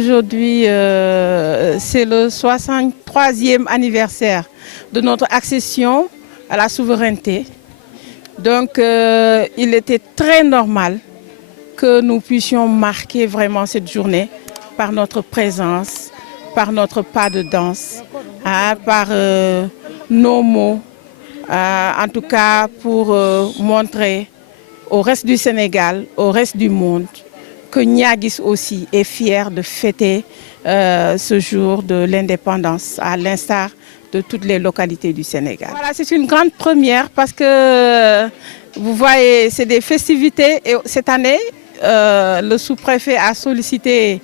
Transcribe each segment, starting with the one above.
Aujourd'hui, c'est le 63e anniversaire de notre accession à la souveraineté. Donc, il était très normal que nous puissions marquer vraiment cette journée par notre présence, par notre pas de danse, par nos mots, en tout cas pour montrer au reste du Sénégal, au reste du monde, que Niaguis aussi est fier de fêter ce jour de l'indépendance, à l'instar de toutes les localités du Sénégal. Voilà, c'est une grande première parce que vous voyez, c'est des festivités et cette année, le sous-préfet a sollicité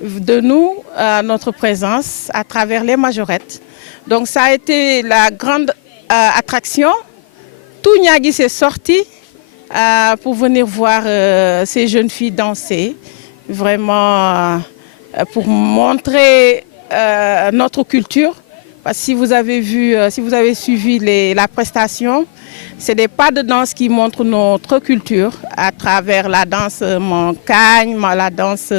de nous notre présence à travers les majorettes. Donc ça a été la grande attraction. Tout Niaguis est sorti pour venir voir ces jeunes filles danser, vraiment pour montrer notre culture. Parce que si vous avez vu, si vous avez suivi la prestation, c'est des pas de danse qui montrent notre culture à travers la danse moncagne, la danse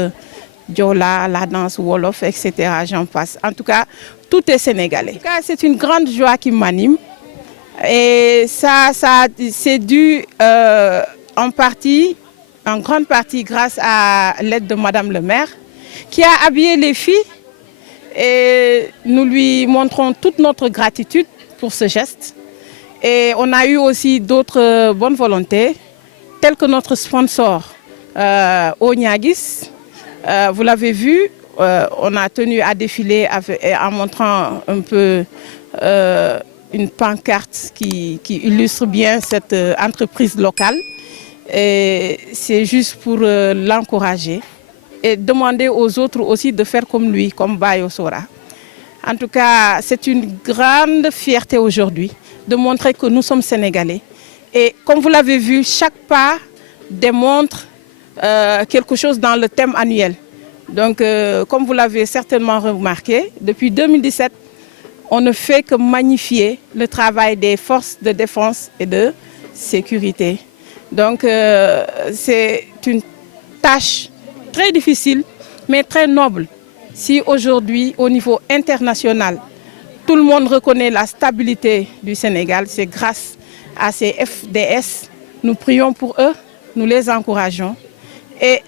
diola, la danse wolof, etc. J'en passe. En tout cas, tout est sénégalais. En tout cas, c'est une grande joie qui m'anime. Et ça c'est dû en grande partie grâce à l'aide de Madame le maire, qui a habillé les filles et nous lui montrons toute notre gratitude pour ce geste. Et on a eu aussi d'autres bonnes volontés, telles que notre sponsor au Niaguis. Vous l'avez vu, on a tenu à défiler en montrant un peu une pancarte qui illustre bien cette entreprise locale. Et c'est juste pour l'encourager et demander aux autres aussi de faire comme lui, comme Bayo Sora. En tout cas, c'est une grande fierté aujourd'hui de montrer que nous sommes Sénégalais. Et comme vous l'avez vu, chaque pas démontre quelque chose dans le thème annuel. Donc, comme vous l'avez certainement remarqué, depuis 2017, on ne fait que magnifier le travail des forces de défense et de sécurité. Donc, c'est une tâche très difficile, mais très noble. Si aujourd'hui, au niveau international, tout le monde reconnaît la stabilité du Sénégal, c'est grâce à ces FDS. Nous prions pour eux, nous les encourageons. Et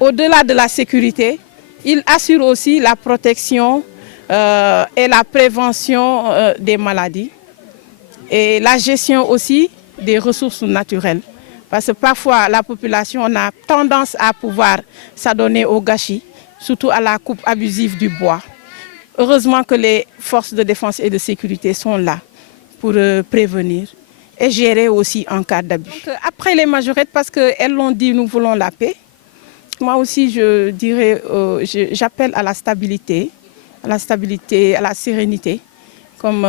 au-delà de la sécurité, ils assurent aussi la protection et la prévention des maladies et la gestion aussi des ressources naturelles. Parce que parfois, la population a tendance à pouvoir s'adonner au gâchis, surtout à la coupe abusive du bois. Heureusement que les forces de défense et de sécurité sont là pour prévenir et gérer aussi en cas d'abus. Après les majorettes, parce qu'elles l'ont dit, nous voulons la paix, moi aussi je dirais, j'appelle à la stabilité, à la sérénité, comme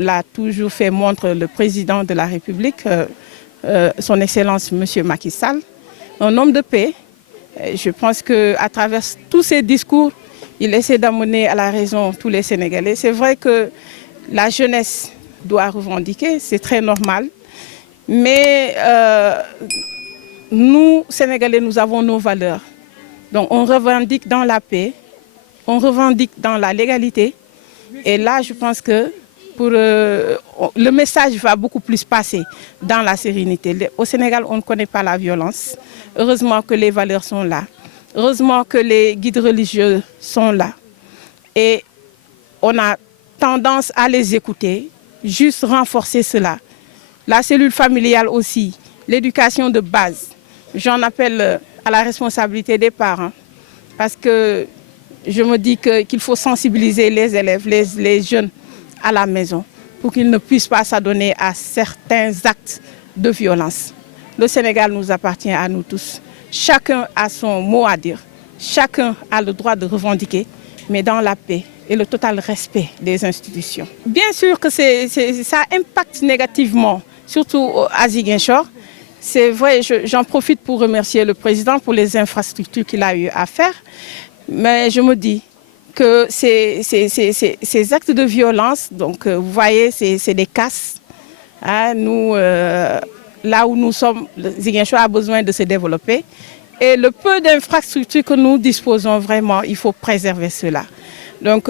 l'a toujours fait montre le président de la République, son Excellence M. Macky Sall, un homme de paix. Je pense qu'à travers tous ces discours, il essaie d'amener à la raison tous les Sénégalais. C'est vrai que la jeunesse doit revendiquer, c'est très normal, mais nous, Sénégalais, nous avons nos valeurs. Donc on revendique dans la paix, on revendique dans la légalité. Et là, je pense que le message va beaucoup plus passer dans la sérénité. Au Sénégal, on ne connaît pas la violence. Heureusement que les valeurs sont là. Heureusement que les guides religieux sont là. Et on a tendance à les écouter, juste renforcer cela. La cellule familiale aussi, l'éducation de base. J'en appelle à la responsabilité des parents. Parce que je me dis qu'il faut sensibiliser les élèves, les jeunes à la maison pour qu'ils ne puissent pas s'adonner à certains actes de violence. Le Sénégal nous appartient à nous tous. Chacun a son mot à dire. Chacun a le droit de revendiquer, mais dans la paix et le total respect des institutions. Bien sûr que ça impacte négativement, surtout à Ziguinchor. C'est vrai, j'en profite pour remercier le président pour les infrastructures qu'il a eu à faire. Mais je me dis que ces actes de violence, donc vous voyez, c'est des casses. Hein, nous, là où nous sommes, Ziguinchor a besoin de se développer. Et le peu d'infrastructures que nous disposons, vraiment, il faut préserver cela. Donc,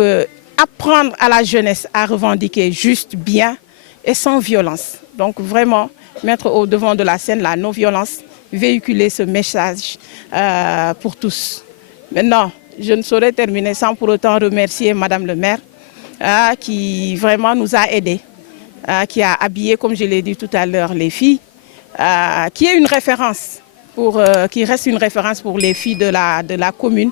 apprendre à la jeunesse à revendiquer juste, bien et sans violence. Donc, vraiment, mettre au devant de la scène la non-violence, véhiculer ce message pour tous. Maintenant, je ne saurais terminer sans pour autant remercier Madame le maire qui vraiment nous a aidés, qui a habillé, comme je l'ai dit tout à l'heure, les filles, qui est une référence. Qui reste une référence pour les filles de la commune.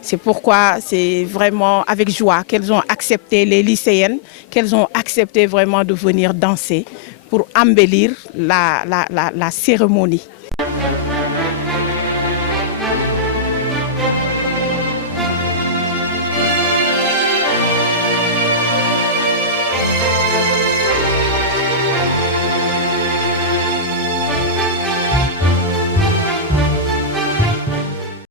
C'est pourquoi c'est vraiment avec joie qu'elles ont accepté, les lycéennes, qu'elles ont accepté vraiment de venir danser pour embellir la cérémonie.